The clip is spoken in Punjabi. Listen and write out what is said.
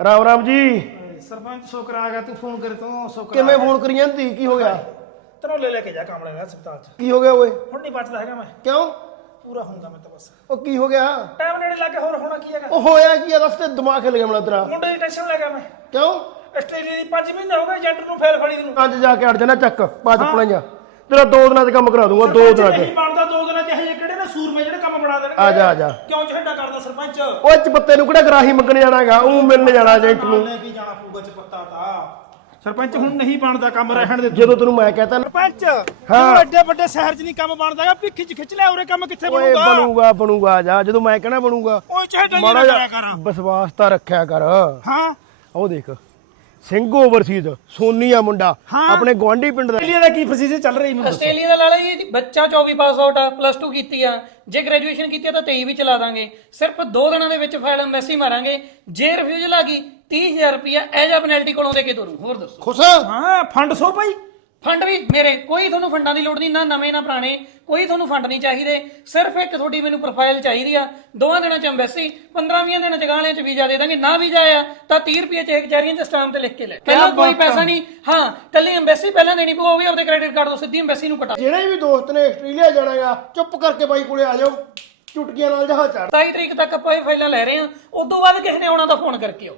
ਰਾਮ ਰਾਮ ਜੀ। ਸਰਪੰਚ ਸ਼ੁਕਰ ਆ ਗਿਆ ਤੂੰ ਫੋਨ ਕਰੇ ਤੂੰ ਸ਼ੁਕਰ ਕਿਵੇਂ ਫੋਨ ਕਰੀ ਜਾਂਦੀ? ਕੀ ਹੋ ਗਿਆ? ਤਰੋਲੇ ਲੈ ਕੇ ਜਾ ਕਾਮਲੇ ਨਾਲ ਹਸਪਤਾਲ ਚ। ਕੀ ਹੋ ਗਿਆ ਓਏ? ਹੁਣ ਨਹੀਂ ਬਚਦਾ ਹੈਗਾ ਮੈਂ। ਕਿਉਂ? ਪੂਰਾ ਹੁੰਦਾ ਮੈਂ ਤਾਂ ਬਸ। ਉਹ ਕੀ ਹੋ ਗਿਆ? ਟਾਈਮ ਨੇੜੇ ਲੱਗੇ ਹੋਰ ਹੋਣਾ ਕੀ ਹੈਗਾ? ਉਹ ਹੋਇਆ ਕੀ ਆ? ਦੱਸ ਤੇ ਦਿਮਾਗ ਹਿੱਲ ਗਿਆ ਮੇਰਾ ਤੇਰਾ। ਮੁੰਡੇ ਦੀ ਟੈਨਸ਼ਨ ਲੈ ਗਿਆ ਮੈਂ। ਕਿਉਂ? ਆਸਟ੍ਰੇਲੀਆ ਦੀ 5 ਮਹੀਨੇ ਹੋ ਗਏ ਏਜੰਟ ਨੂੰ ਫੇਲ ਫੜੀ ਨੂੰ। ਅੱਜ ਜਾ ਕੇ ਅੜ ਜਾਣਾ ਚੱਕ ਪਾ ਚੱਪਲਾਂ ਤੇਰਾ ਦੋ ਦਿਨਾਂ 'ਚ ਕੰਮ ਕਰਾ ਦੂੰਗਾ ਦੋ ਦਿਨਾਂ 'ਚ। ਨਹੀਂ ਬਣਦਾ ਦੋ ਦਿਨਾਂ ਨੇ ਸੂਰਮੇ ਜਿਹੜੇ ਕੰਮ ਬਣਾ ਦੇਣਗੇ। ਆ ਜਾ ਆ ਜਾ। ਕਿਉਂ ਝੰਡਾ ਕਰਦਾ ਸਰਪੰਚ? ਓਏ ਚਪੱਤੇ ਨੂੰ ਕਿਹੜਾ ਗਰਾਹੀ ਮੰਗਣ ਜਾਣਾਗਾ ਉਹ ਮਿਲਣ ਜਾਣਾ ਏਜੰਟ ਨੂੰ। ਲੈ ਕੇ ਜਾਣਾ ਪਊਗਾ ਚਪੱਤਾ ਤਾਂ। ਸਰਪੰਚ ਹੁਣ ਨਹੀਂ ਬਣਦਾ ਕੰਮ ਰਹਿਣ ਦੇ ਜਦੋਂ ਤੈਨੂੰ ਮੈਂ ਕਹਤਾ ਸਰਪੰਚ ਹਾਂ। ਤੂੰ ਐਡੇ ਵੱਡੇ ਸ਼ਹਿਰ 'ਚ ਨਹੀਂ ਕੰਮ ਬਣਦਾਗਾ ਪਿੱਖੀ 'ਚ ਖਿੱਚ ਲਿਆ ਉਰੇ ਕੰਮ ਕਿੱਥੇ ਓਏ ਬਣੂਗਾ? ਬਣੂਗਾ ਬਣੂਗਾ ਜਾ। ਜਦੋਂ ਮੈਂ ਕਹਿਣਾ ਬਣੂਗਾ। ਓਏ ਚਾਹੇ ਡੰਗੇ ਨਾ ਕਰਿਆ ਜਿਹਾ ਕਰ। ਵਿਸ਼ਵਾਸ ਤਾਂ ਰੱਖਿਆ ਕਰ। ਹਾਂ। ਉਹ ਦੇਖ। ਸਿੰਘ ਓਵਰਸੀਜ਼ ਸੋਨੀ ਆ ਮੁੰਡਾ ਹਾਂ। ਆਪਣੇ ਗਵਾਂਢੀ ਪਿੰਡ ਦਾ। ਆਸਟ੍ਰੇਲੀਆ ਦਾ ਕੀ ਪ੍ਰੋਸੀਜਰ ਚੱਲ ਰਹੀ ਮੈਨੂੰ ਆਸਟ੍ਰੇਲੀਆ ਦਾ ਲਾਲਾ ਜੀ ਬੱਚਾ 24 ਪਾਸ ਆਊਟ ਆ ਪਲੱਸ 2 ਕੀਤੀ ਆ। ਜੇ ਗ੍ਰੈਜੂਏਸ਼ਨ ਕੀਤੀ ਆ ਤਾਂ 23 ਵੀ ਚਲਾ ਦਾਂਗੇ। ਸਿਰਫ 2 ਦਿਨਾਂ ਦੇ ਵਿੱਚ ਫਾਈਲ ਐਮਬੈਸੀ ਮਾਰਾਂਗੇ। ਜੇ ਰਿਫਿਊਜ਼ਲ ਆ ਗਈ 30000 ਰੁਪਇਆ ਐਜ ਆ ਪੈਨਲਟੀ ਕੋਲੋਂ ਦੇ ਕੇ ਤੋਰੂ। ਹੋਰ ਦੱਸੋ। ਖੁਸ਼ ਹਾਂ ਫੰਡ ਸੋ ਭਾਈ। ਫੰਡ ਵੀ ਮੇਰੇ ਕੋਈ ਤੁਹਾਨੂੰ ਫੰਡਾਂ ਦੀ ਲੋੜ ਨਹੀਂ ਨਾ ਨਵੇਂ ਨਾ ਪੁਰਾਣੇ ਕੋਈ ਤੁਹਾਨੂੰ ਫੰਡ ਨਹੀਂ ਚਾਹੀਦੇ। ਸਿਰਫ ਇੱਕ ਤੁਹਾਡੀ ਮੈਨੂੰ ਪ੍ਰੋਫਾਈਲ ਚਾਹੀਦੀ ਆ। ਦੋਵਾਂ ਦਿਨਾਂ ਚ ਐਮਬੈਸੀ 15-20 ਦਿਨਾਂ ਚ ਗਾਣੇ ਚ ਵੀਜ਼ਾ ਦੇ ਦਾਂਗੇ ਨਾ ਵੀਜ਼ਾ ਆਇਆ ਤਾਂ 30 ਰੁਪਏ ਚੈੱਕ ਜਾਰੀਆਂ ਚ ਸਟਾਂਪ ਤੇ ਲਿਖ ਕੇ ਲੈ। ਪਹਿਲਾਂ ਕੋਈ ਪੈਸਾ ਨਹੀਂ ਹਾਂ ਕੱਲੀ ਐਮਬੈਸੀ ਪਹਿਲਾਂ ਦੇਣੀ ਪਊ ਉਹ ਵੀ ਆਪਦੇ ਕ੍ਰੈਡਿਟ ਕਾਰਡ ਤੋਂ ਸਿੱਧੀ ਐਮਬੈਸੀ ਨੂੰ ਕਟਾ। ਜਿਹੜੇ ਵੀ ਦੋਸਤ ਨੇ ਆਸਟ੍ਰੇਲੀਆ ਜਾਣਾਗਾ ਚੁੱਪ ਕਰਕੇ ਬਾਈ ਕੋਲੇ ਆ ਜਾਓ ਚੁਟਕੀਆਂ ਨਾਲ ਜਹਾਜ਼ ਚੜ 27 ਤਰੀਕ ਤੱਕ ਆਪਾਂ ਇਹ ਫਾਈਲਾਂ ਲੈ ਰਹੇ ਹਾਂ ਉਸ ਤੋਂ ਬਾਅਦ ਕਿਸੇ ਨੇ ਆਉਣਾ ਤਾਂ ਫੋਨ ਕਰਕੇ ਆਓ।